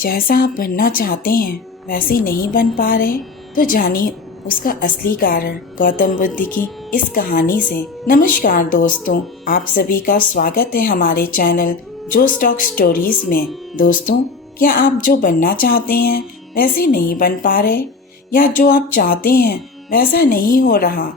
जैसा आप बनना चाहते हैं वैसे नहीं बन पा रहे तो जानिए उसका असली कारण गौतम बुद्ध की इस कहानी से। नमस्कार दोस्तों, आप सभी का स्वागत है हमारे चैनल जो स्टॉक स्टोरीज में। दोस्तों, क्या आप जो बनना चाहते हैं वैसे नहीं बन पा रहे या जो आप चाहते हैं वैसा नहीं हो रहा,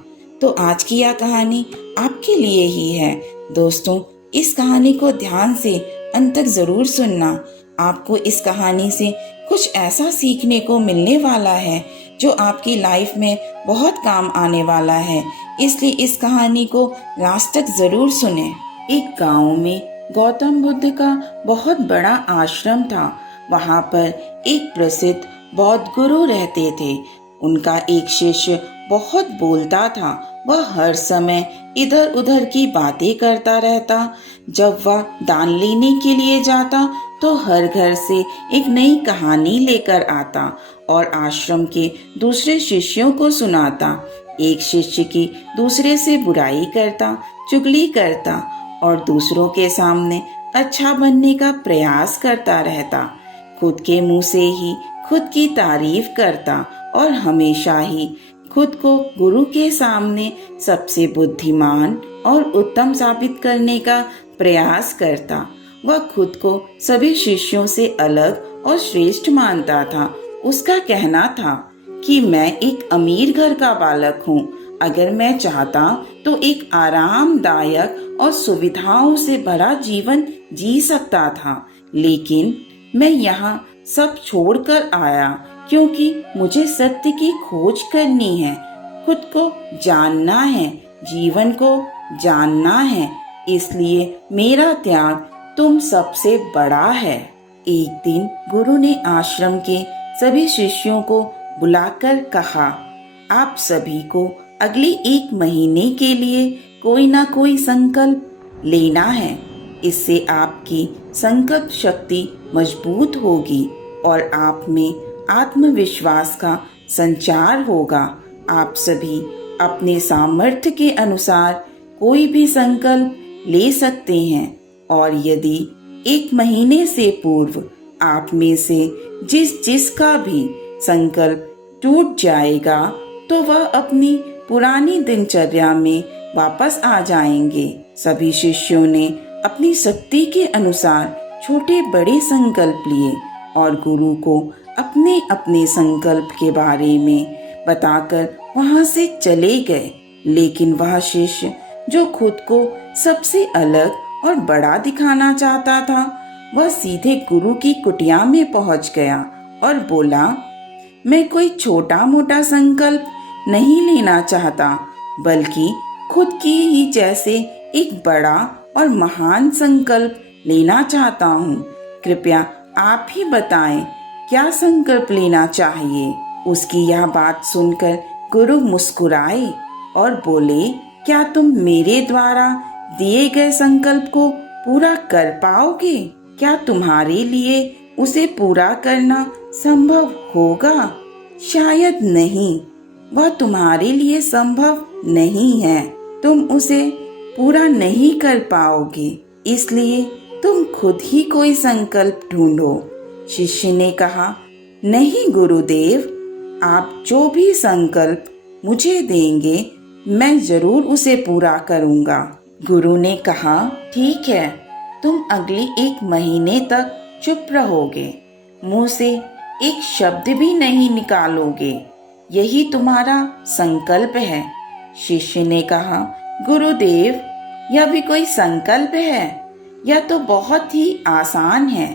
तो आज की यह कहानी आपके लिए ही है। दोस्तों, इस कहानी को ध्यान से अंत तक जरूर सुनना। आपको इस कहानी से कुछ ऐसा सीखने को मिलने वाला है जो आपकी लाइफ में बहुत काम आने वाला है, इसलिए इस कहानी को लास्ट तक जरूर सुने। एक गांव में गौतम बुद्ध का बहुत बड़ा आश्रम था। वहां पर एक प्रसिद्ध बौद्ध गुरु रहते थे। उनका एक शिष्य बहुत बोलता था। वह हर समय इधर उधर की बातें करता रहता। जब वह दान लेने के लिए जाता तो हर घर से एक नई कहानी लेकर आता और आश्रम के दूसरे शिष्यों को सुनाता। एक शिष्य की दूसरे से बुराई करता, चुगली करता और दूसरों के सामने अच्छा बनने का प्रयास करता रहता। खुद के मुंह से ही खुद की तारीफ करता और हमेशा ही खुद को गुरु के सामने सबसे बुद्धिमान और उत्तम साबित करने का प्रयास करता। वह खुद को सभी शिष्यों से अलग और श्रेष्ठ मानता था। उसका कहना था कि मैं एक अमीर घर का बालक हूँ। अगर मैं चाहता तो एक आरामदायक और सुविधाओं से भरा जीवन जी सकता था, लेकिन मैं यहाँ सब छोड़कर आया क्योंकि मुझे सत्य की खोज करनी है, खुद को जानना है, जीवन को जानना है। इसलिए मेरा त्याग तुम सबसे बड़ा है। एक दिन गुरु ने आश्रम के सभी शिष्यों को बुलाकर कहा, आप सभी को अगले 1 महीने के लिए कोई ना कोई संकल्प लेना है। इससे आपकी संकल्प शक्ति मजबूत होगी और आप में आत्मविश्वास का संचार होगा। आप सभी अपने सामर्थ्य के अनुसार कोई भी संकल्प ले सकते हैं और यदि 1 महीने से पूर्व आप में से जिसका भी संकल्प टूट जाएगा तो वह अपनी पुरानी दिनचर्या में वापस आ जाएंगे। सभी शिष्यों ने अपनी शक्ति के अनुसार छोटे बड़े संकल्प लिए और गुरु को अपने अपने संकल्प के बारे में बताकर वहां से चले गए। लेकिन वह शिष्य जो खुद को सबसे अलग और बड़ा दिखाना चाहता था, वह सीधे गुरु की कुटिया में पहुंच गया और बोला, मैं कोई छोटा मोटा संकल्प नहीं लेना चाहता, बल्कि खुद की ही जैसे एक बड़ा और महान संकल्प लेना चाहता हूँ। कृपया आप ही बताएं क्या संकल्प लेना चाहिए। उसकी यह बात सुनकर गुरु मुस्कुराए और बोले, क्या तुम मेरे द्वारा दिए गए संकल्प को पूरा कर पाओगे? क्या तुम्हारे लिए उसे पूरा करना संभव होगा? शायद नहीं, वह तुम्हारे लिए संभव नहीं है। तुम उसे पूरा नहीं कर पाओगे, इसलिए तुम खुद ही कोई संकल्प ढूंढो। शिष्य ने कहा, नहीं गुरुदेव, आप जो भी संकल्प मुझे देंगे मैं जरूर उसे पूरा करूंगा। गुरु ने कहा, ठीक है, तुम अगले 1 महीने तक चुप रहोगे, मुंह से एक शब्द भी नहीं निकालोगे, यही तुम्हारा संकल्प है। शिष्य ने कहा, गुरुदेव, यह भी कोई संकल्प है? यह तो बहुत ही आसान है।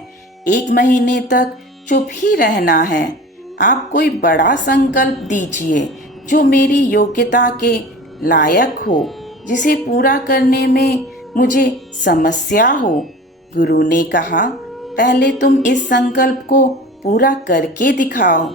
1 महीने तक चुप ही रहना है। आप कोई बड़ा संकल्प दीजिए जो मेरी योग्यता के लायक हो, जिसे पूरा करने में मुझे समस्या हो। गुरु ने कहा, पहले तुम इस संकल्प को पूरा करके दिखाओ।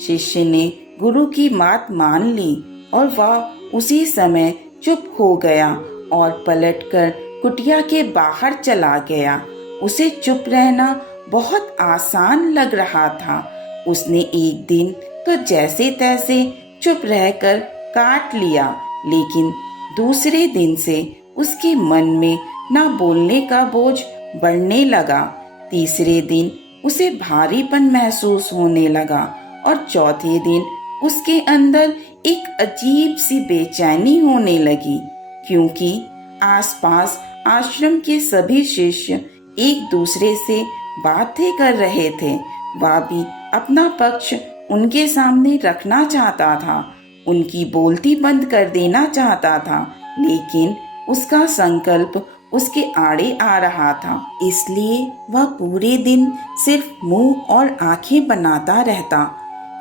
शिष्य ने गुरु की बात मान ली और वह उसी समय चुप हो गया और पलटकर कुटिया के बाहर चला गया। उसे चुप रहना बहुत आसान लग रहा था। उसने एक दिन तो जैसे तैसे चुप रहकर काट लिया, लेकिन दूसरे दिन से उसके मन में ना बोलने का बोझ बढ़ने लगा। तीसरे दिन उसे भारीपन महसूस होने लगा और चौथे दिन उसके अंदर एक अजीब सी बेचैनी होने लगी, क्योंकि आसपास आश्रम के सभी शिष्य एक दूसरे से बातें कर रहे थे। वह भी अपना पक्ष उनके सामने रखना चाहता था, उनकी बोलती बंद कर देना चाहता था, लेकिन उसका संकल्प उसके आड़े आ रहा था। इसलिए वह पूरे दिन सिर्फ मुंह और आंखें बनाता रहता।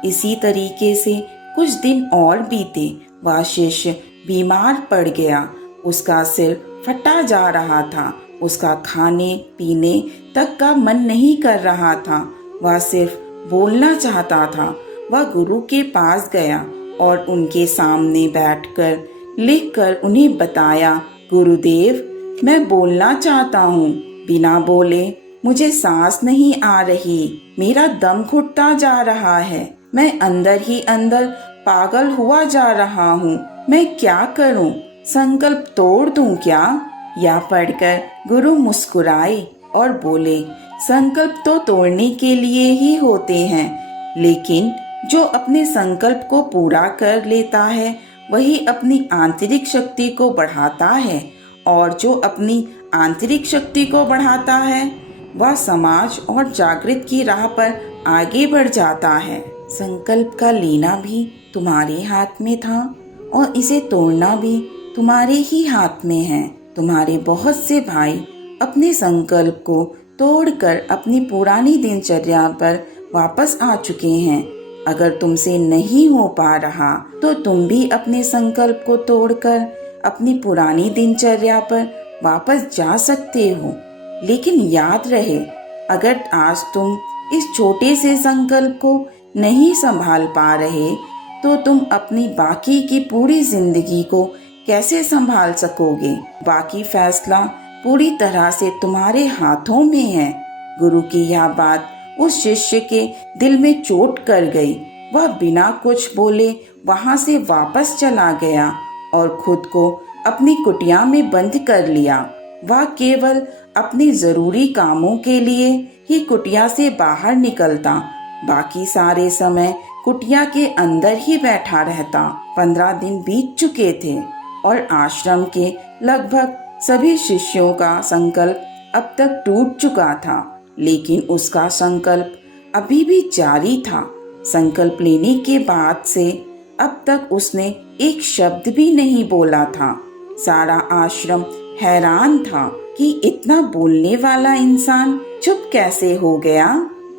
इसी तरीके से कुछ दिन और बीते। वह शिष्य बीमार पड़ गया। उसका सिर फटा जा रहा था। उसका खाने पीने तक का मन नहीं कर रहा था। वह सिर्फ बोलना चाहता था। वह गुरु के पास गया और उनके सामने बैठकर लिखकर उन्हें बताया, गुरुदेव, मैं बोलना चाहता हूँ। बिना बोले मुझे सांस नहीं आ रही। मेरा दम घुटता जा रहा है। मैं अंदर ही अंदर पागल हुआ जा रहा हूँ। मैं क्या करूँ? संकल्प तोड़ दूं क्या? यह पढ़कर गुरु मुस्कुराए और बोले, संकल्प तो तोड़ने के लिए ही होते हैं, लेकिन जो अपने संकल्प को पूरा कर लेता है वही अपनी आंतरिक शक्ति को बढ़ाता है, और जो अपनी आंतरिक शक्ति को बढ़ाता है वह समाज और जागृत की राह पर आगे बढ़ जाता है। संकल्प का लेना भी तुम्हारे हाथ में था और इसे तोड़ना भी तुम्हारे ही हाथ में है। तुम्हारे बहुत से भाई अपने संकल्प को तोड़कर अपनी पुरानी दिनचर्या पर वापस आ चुके हैं। अगर तुमसे नहीं हो पा रहा तो तुम भी अपने संकल्प को तोड़कर अपनी पुरानी दिनचर्या पर वापस जा सकते हो। लेकिन याद रहे, अगर आज तुम इस छोटे से संकल्प को नहीं संभाल पा रहे तो तुम अपनी बाकी की पूरी जिंदगी को कैसे संभाल सकोगे? बाकी फैसला पूरी तरह से तुम्हारे हाथों में है। गुरु की यह बात उस शिष्य के दिल में चोट कर गई। वह बिना कुछ बोले वहां से वापस चला गया और खुद को अपनी कुटिया में बंद कर लिया। वह केवल अपने जरूरी कामों के लिए ही कुटिया से बाहर निकलता। बाकी सारे समय कुटिया के अंदर ही बैठा रहता। 15 दिन बीत चुके थे और आश्रम के लगभग सभी शिष्यों का संकल्प अब तक टूट चुका था, लेकिन उसका संकल्प अभी भी जारी था। संकल्प लेने के बाद से अब तक उसने एक शब्द भी नहीं बोला था। सारा आश्रम हैरान था कि इतना बोलने वाला इंसान चुप कैसे हो गया।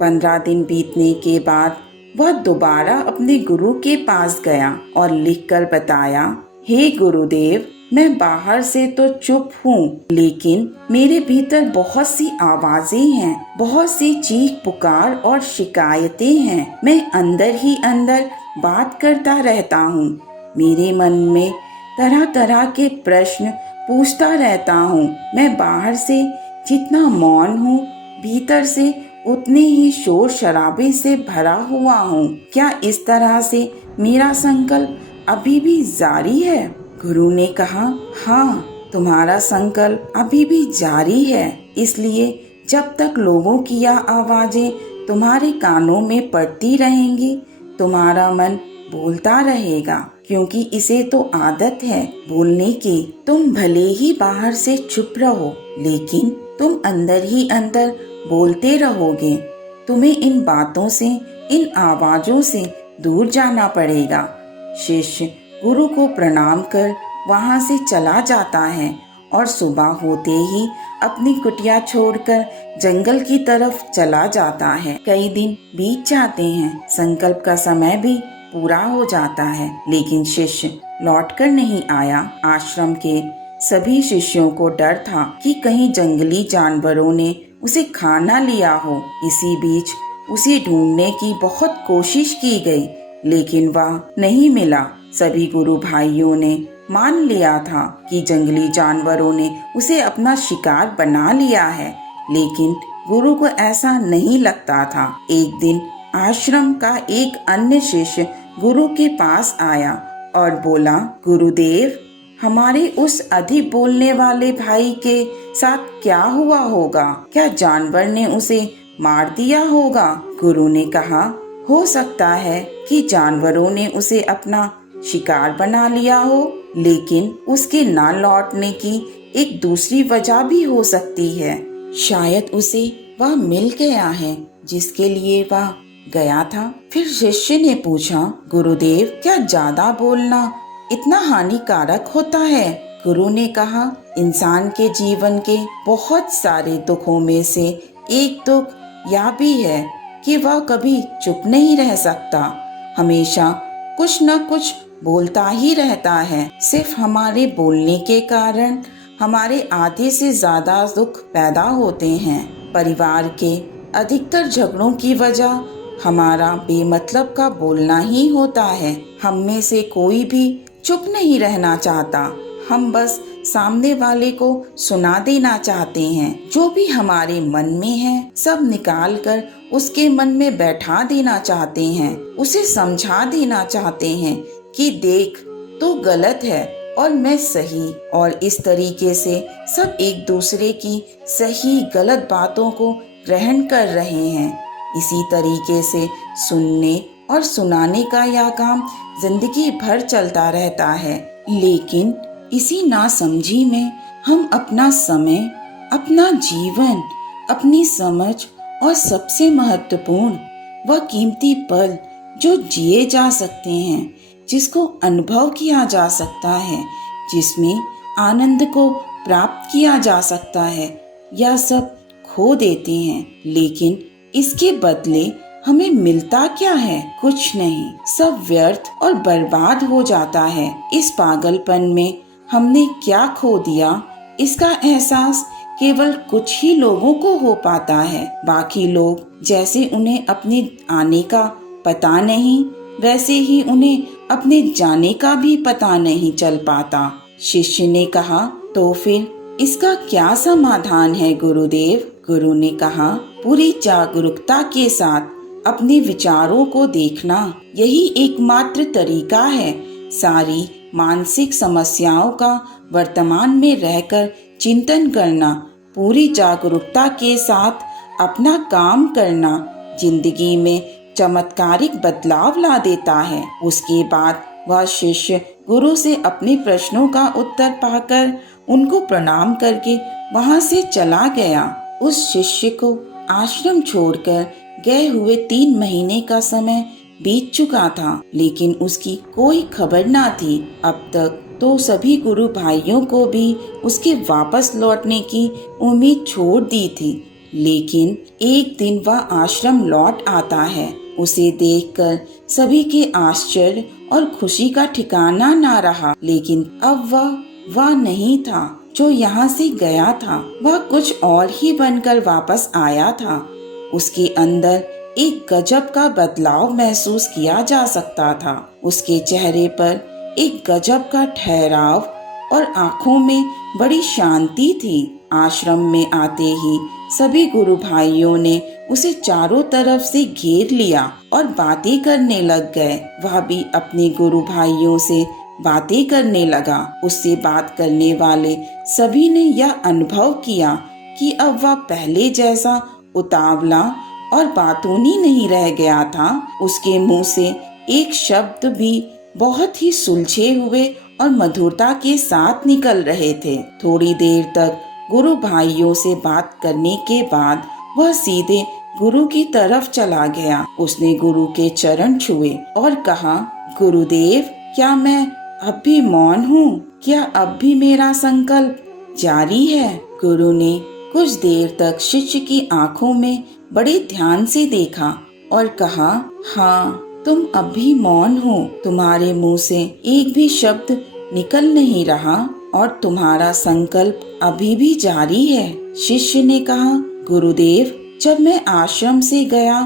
15 दिन बीतने के बाद वह दोबारा अपने गुरु के पास गया और लिखकर बताया, हे गुरुदेव, मैं बाहर से तो चुप हूँ, लेकिन मेरे भीतर बहुत सी आवाजें हैं, बहुत सी चीख पुकार और शिकायतें हैं। मैं अंदर ही अंदर बात करता रहता हूँ। मेरे मन में तरह तरह के प्रश्न पूछता रहता हूँ। मैं बाहर से जितना मौन हूँ, भीतर से उतने ही शोर शराबे से भरा हुआ हूँ। क्या इस तरह से मेरा संकल्प अभी भी जारी है? गुरु ने कहा, हाँ, तुम्हारा संकल्प अभी भी जारी है। इसलिए जब तक लोगों की यह आवाजें तुम्हारे कानों में पड़ती रहेंगी, तुम्हारा मन बोलता रहेगा, क्योंकि इसे तो आदत है बोलने की। तुम भले ही बाहर से चुप रहो, लेकिन तुम अंदर ही अंदर बोलते रहोगे। तुम्हें इन बातों से, इन आवाजों से दूर जाना पड़ेगा। शिष्य गुरु को प्रणाम कर वहां से चला जाता है और सुबह होते ही अपनी कुटिया छोड़कर जंगल की तरफ चला जाता है। कई दिन बीत जाते हैं। संकल्प का समय भी पूरा हो जाता है, लेकिन शिष्य लौटकर नहीं आया। आश्रम के सभी शिष्यों को डर था कि कहीं जंगली जानवरों ने उसे खा ना लिया हो। इसी बीच उसे ढूंढने की बहुत कोशिश की गई, लेकिन वह नहीं मिला। सभी गुरु भाइयों ने मान लिया था कि जंगली जानवरों ने उसे अपना शिकार बना लिया है, लेकिन गुरु को ऐसा नहीं लगता था। एक दिन आश्रम का एक अन्य शिष्य गुरु के पास आया और बोला, गुरुदेव, हमारे उस अधिक बोलने वाले भाई के साथ क्या हुआ होगा? क्या जानवर ने उसे मार दिया होगा। गुरु ने कहा, हो सकता है कि जानवरों ने उसे अपना शिकार बना लिया हो, लेकिन उसके ना लौटने की एक दूसरी वजह भी हो सकती है। शायद उसे वह मिल गया है जिसके लिए वह गया था। फिर शिष्य ने पूछा, गुरुदेव, क्या ज्यादा बोलना इतना हानिकारक होता है? गुरु ने कहा, इंसान के जीवन के बहुत सारे दुखों में से एक दुख यह भी है कि वह कभी चुप नहीं रह सकता, हमेशा कुछ न कुछ बोलता ही रहता है। सिर्फ हमारे बोलने के कारण हमारे आधे से ज्यादा दुख पैदा होते हैं। परिवार के अधिकतर झगड़ों की वजह हमारा बेमतलब का बोलना ही होता है। हम में से कोई भी चुप नहीं रहना चाहता, हम बस सामने वाले को सुना देना चाहते हैं। जो भी हमारे मन में है सब निकाल कर उसके मन में बैठा देना चाहते हैं, उसे समझा देना चाहते हैं कि देख, तो गलत है और मैं सही। और इस तरीके से सब एक दूसरे की सही गलत बातों को ग्रहण कर रहे हैं। इसी तरीके से सुनने और सुनाने का यह काम जिंदगी भर चलता रहता है। लेकिन इसी नासमझी में हम अपना समय, अपना जीवन, अपनी समझ और सबसे महत्वपूर्ण वह कीमती पल जो जिए जा सकते हैं, जिसको अनुभव किया जा सकता है, जिसमें आनंद को प्राप्त किया जा सकता है, यह सब खो देते हैं। लेकिन इसके बदले हमें मिलता क्या है? कुछ नहीं, सब व्यर्थ और बर्बाद हो जाता है। इस पागलपन में हमने क्या खो दिया, इसका एहसास केवल कुछ ही लोगों को हो पाता है। बाकी लोग जैसे उन्हें अपने आने का पता नहीं, वैसे ही उन्हें अपने जाने का भी पता नहीं चल पाता। शिष्य ने कहा, तो फिर इसका क्या समाधान है गुरुदेव? गुरु ने कहा, पूरी जागरूकता के साथ अपने विचारों को देखना, यही एकमात्र तरीका है। सारी मानसिक समस्याओं का वर्तमान में रहकर चिंतन करना, पूरी जागरूकता के साथ अपना काम करना जिंदगी में चमत्कारिक बदलाव ला देता है। उसके बाद वह शिष्य गुरु से अपने प्रश्नों का उत्तर पाकर उनको प्रणाम करके वहां से चला गया। उस शिष्य को आश्रम छोड़कर गए हुए 3 महीने का समय बीत चुका था, लेकिन उसकी कोई खबर ना थी। अब तक तो सभी गुरु भाइयों को भी उसके वापस लौटने की उम्मीद छोड़ दी थी, लेकिन एक दिन वह आश्रम लौट आता है। उसे देखकर सभी के आश्चर्य और खुशी का ठिकाना ना रहा। लेकिन अब वह नहीं था जो यहाँ से गया था, वह कुछ और ही बनकर वापस आया था। उसके अंदर एक गजब का बदलाव महसूस किया जा सकता था। उसके चेहरे पर एक गजब का ठहराव और आंखों में बड़ी शांति थी। आश्रम में आते ही सभी गुरु भाइयों ने उसे चारों तरफ से घेर लिया और बातें करने लग गए। वह भी अपने गुरु भाइयों से बातें करने लगा। उससे बात करने वाले सभी ने यह अनुभव किया कि अब वह पहले जैसा उतावला और बातूनी नहीं रह गया था। उसके मुंह से एक शब्द भी बहुत ही सुलझे हुए और मधुरता के साथ निकल रहे थे। थोड़ी देर तक गुरु भाइयों से बात करने के बाद वह सीधे गुरु की तरफ चला गया। उसने गुरु के चरण छुए और कहा, गुरुदेव, क्या मैं अब भी मौन हूँ? क्या अब भी मेरा संकल्प जारी है? गुरु ने कुछ देर तक शिष्य की आंखों में बड़े ध्यान से देखा और कहा, हाँ, तुम अब भी मौन हो। तुम्हारे मुंह से एक भी शब्द निकल नहीं रहा और तुम्हारा संकल्प अभी भी जारी है। शिष्य ने कहा, गुरुदेव, जब मैं आश्रम से गया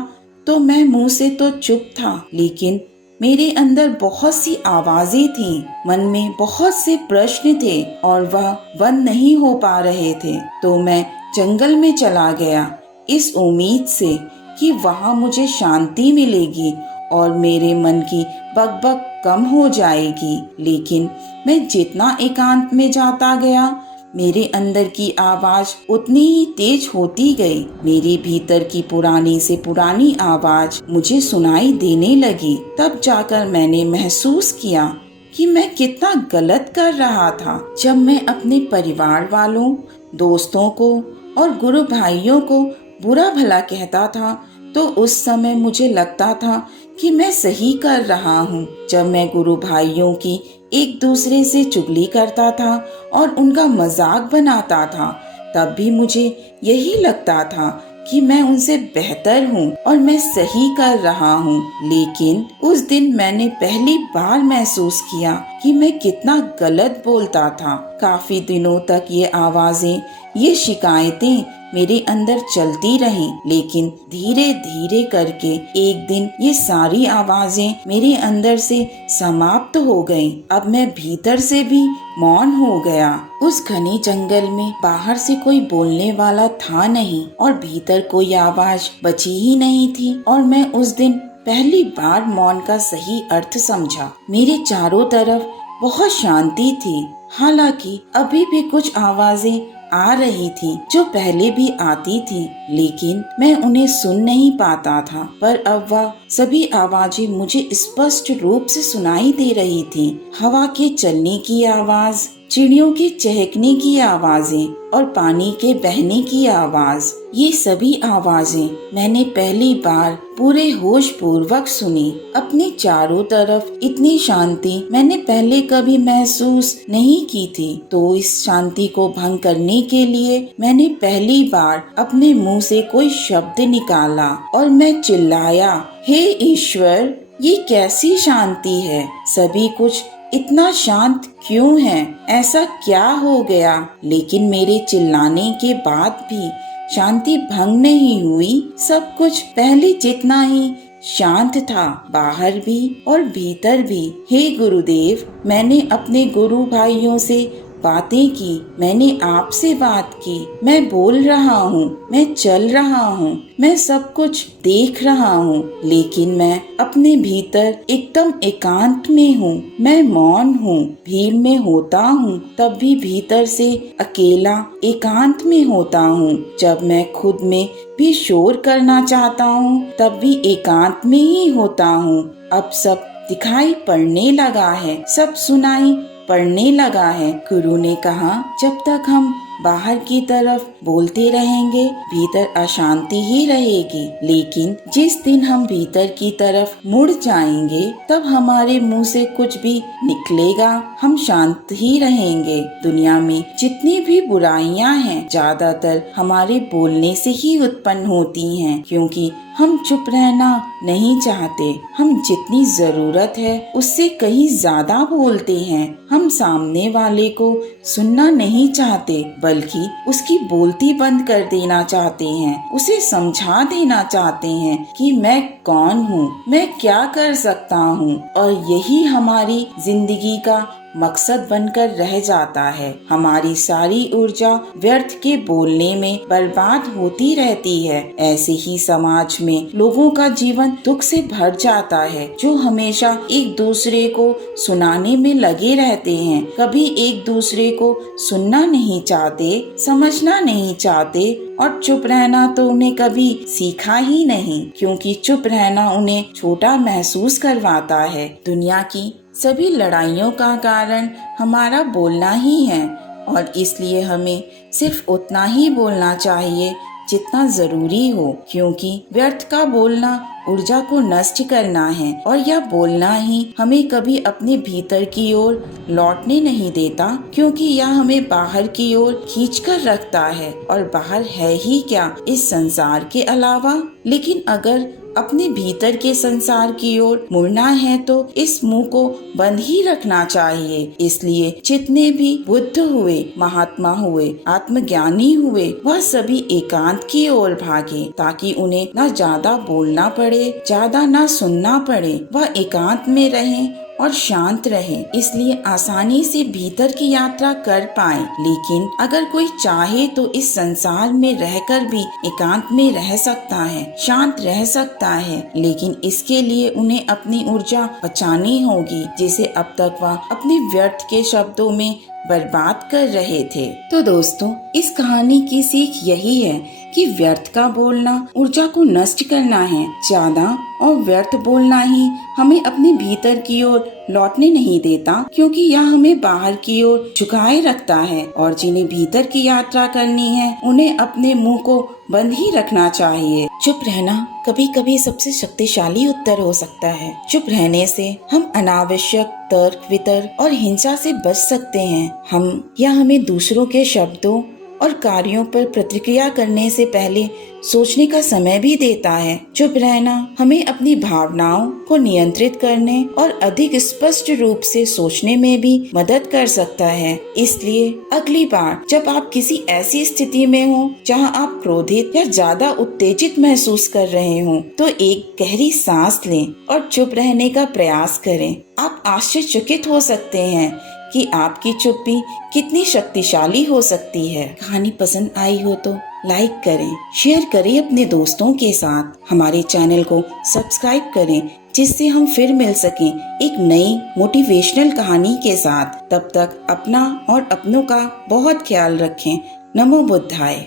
तो मैं मुंह से तो चुप था, लेकिन मेरे अंदर बहुत सी आवाजें थीं, मन में बहुत से प्रश्न थे और वह बंद नहीं हो पा रहे थे। तो मैं जंगल में चला गया इस उम्मीद से कि वहाँ मुझे शांति मिलेगी और मेरे मन की बकबक कम हो जाएगी। लेकिन मैं जितना एकांत में जाता गया, मेरे अंदर की आवाज उतनी ही तेज होती गई। मेरे भीतर की पुरानी से पुरानी आवाज मुझे सुनाई देने लगी। तब जाकर मैंने महसूस किया कि मैं कितना गलत कर रहा था। जब मैं अपने परिवार वालों, दोस्तों को और गुरु भाइयों को बुरा भला कहता था तो उस समय मुझे लगता था कि मैं सही कर रहा हूँ। जब मैं गुरु भाइयों की एक दूसरे से चुगली करता था और उनका मजाक बनाता था, तब भी मुझे यही लगता था कि मैं उनसे बेहतर हूँ और मैं सही कर रहा हूँ। लेकिन उस दिन मैंने पहली बार महसूस किया कि मैं कितना गलत बोलता था। काफी दिनों तक ये आवाजें, ये शिकायतें मेरे अंदर चलती रहीं, लेकिन धीरे धीरे करके एक दिन ये सारी आवाजें मेरे अंदर से समाप्त हो गईं। अब मैं भीतर से भी मौन हो गया। उस घने जंगल में बाहर से कोई बोलने वाला था नहीं और भीतर कोई आवाज बची ही नहीं थी और मैं उस दिन पहली बार मौन का सही अर्थ समझा। मेरे चारों तरफ बहुत शांति थी। हालांकि अभी भी कुछ आवाजें आ रही थी जो पहले भी आती थी, लेकिन मैं उन्हें सुन नहीं पाता था। पर अब वह सभी आवाजें मुझे स्पष्ट रूप से सुनाई दे रही थी। हवा के चलने की आवाज, चिड़ियों के चहकने की आवाजें और पानी के बहने की आवाज, ये सभी आवाजें मैंने पहली बार पूरे होश पूर्वक सुनी। अपने चारों तरफ इतनी शांति मैंने पहले कभी महसूस नहीं की थी। तो इस शांति को भंग करने के लिए मैंने पहली बार अपने मुंह से कोई शब्द निकाला और मैं चिल्लाया, हे ईश्वर, ये कैसी शांति है? सभी कुछ इतना शांत क्यों है? ऐसा क्या हो गया? लेकिन मेरे चिल्लाने के बाद भी शांति भंग नहीं हुई। सब कुछ पहले जितना ही शांत था, बाहर भी और भीतर भी। हे गुरुदेव, मैंने अपने गुरु भाइयों से बातें की, मैंने आपसे बात की, मैं बोल रहा हूँ, मैं चल रहा हूँ, मैं सब कुछ देख रहा हूँ, लेकिन मैं अपने भीतर एकदम एकांत में हूँ। मैं मौन हूँ, भीड़ में होता हूँ तब भी भीतर से अकेला एकांत में होता हूँ। जब मैं खुद में भी शोर करना चाहता हूँ तब भी एकांत में ही होता हूँ। अब सब दिखाई पड़ने लगा है, सब सुनाई पड़ने लगा है। गुरु ने कहा, जब तक हम बाहर की तरफ बोलते रहेंगे भीतर अशांति ही रहेगी, लेकिन जिस दिन हम भीतर की तरफ मुड़ जाएंगे तब हमारे मुंह से कुछ भी निकलेगा, हम शांत ही रहेंगे। दुनिया में जितनी भी बुराइयां हैं ज्यादातर हमारे बोलने से ही उत्पन्न होती हैं, क्योंकि हम चुप रहना नहीं चाहते। हम जितनी जरूरत है उससे कहीं ज्यादा बोलते हैं। हम सामने वाले को सुनना नहीं चाहते बल्कि उसकी बोलती बंद कर देना चाहते हैं। उसे समझा देना चाहते हैं कि मैं कौन हूँ, मैं क्या कर सकता हूँ, और यही हमारी जिंदगी का मकसद बनकर रह जाता है। हमारी सारी ऊर्जा व्यर्थ के बोलने में बर्बाद होती रहती है। ऐसे ही समाज में लोगों का जीवन दुख से भर जाता है, जो हमेशा एक दूसरे को सुनाने में लगे रहते हैं। कभी एक दूसरे को सुनना नहीं चाहते, समझना नहीं चाहते, और चुप रहना तो उन्हें कभी सीखा ही नहीं, क्योंकि चुप रहना उन्हें छोटा महसूस करवाता है। दुनिया की सभी लड़ाइयों का कारण हमारा बोलना ही है, और इसलिए हमें सिर्फ उतना ही बोलना चाहिए जितना जरूरी हो, क्योंकि व्यर्थ का बोलना ऊर्जा को नष्ट करना है, और यह बोलना ही हमें कभी अपने भीतर की ओर लौटने नहीं देता, क्योंकि यह हमें बाहर की ओर खींच कर रखता है, और बाहर है ही क्या इस संसार के अलावा। लेकिन अगर अपने भीतर के संसार की ओर मुड़ना है तो इस मुंह को बंद ही रखना चाहिए। इसलिए जितने भी बुद्ध हुए, महात्मा हुए, आत्मज्ञानी हुए, वह सभी एकांत की ओर भागे, ताकि उन्हें न ज्यादा बोलना पड़े, ज्यादा न सुनना पड़े। वह एकांत में रहें और शांत रहे, इसलिए आसानी से भीतर की यात्रा कर पाए। लेकिन अगर कोई चाहे तो इस संसार में रहकर भी एकांत में रह सकता है, शांत रह सकता है, लेकिन इसके लिए उन्हें अपनी ऊर्जा बचानी होगी, जिसे अब तक वह अपने व्यर्थ के शब्दों में बर्बाद कर रहे थे। तो दोस्तों, इस कहानी की सीख यही है कि व्यर्थ का बोलना ऊर्जा को नष्ट करना है। ज्यादा और व्यर्थ बोलना ही हमें अपने भीतर की ओर लौटने नहीं देता, क्योंकि यह हमें बाहर की ओर झुकाए रखता है। और जिन्हें भीतर की यात्रा करनी है, उन्हें अपने मुंह को बंद ही रखना चाहिए। चुप रहना कभी कभी सबसे शक्तिशाली उत्तर हो सकता है। चुप रहने से हम अनावश्यक तर्क वितर्क और हिंसा से बच सकते हैं। हमें दूसरों के शब्दों और कार्यों पर प्रतिक्रिया करने से पहले सोचने का समय भी देता है। चुप रहना हमें अपनी भावनाओं को नियंत्रित करने और अधिक स्पष्ट रूप से सोचने में भी मदद कर सकता है। इसलिए अगली बार जब आप किसी ऐसी स्थिति में हो जहां आप क्रोधित या ज्यादा उत्तेजित महसूस कर रहे हो, तो एक गहरी सांस लें और चुप रहने का प्रयास करें। आप आश्चर्यचकित हो सकते हैं कि आपकी चुप्पी कितनी शक्तिशाली हो सकती है। कहानी पसंद आई हो तो लाइक करें, शेयर करें अपने दोस्तों के साथ। हमारे चैनल को सब्सक्राइब करें, जिससे हम फिर मिल सकें एक नई मोटिवेशनल कहानी के साथ। तब तक अपना और अपनों का बहुत ख्याल रखें। नमो बुद्धाय।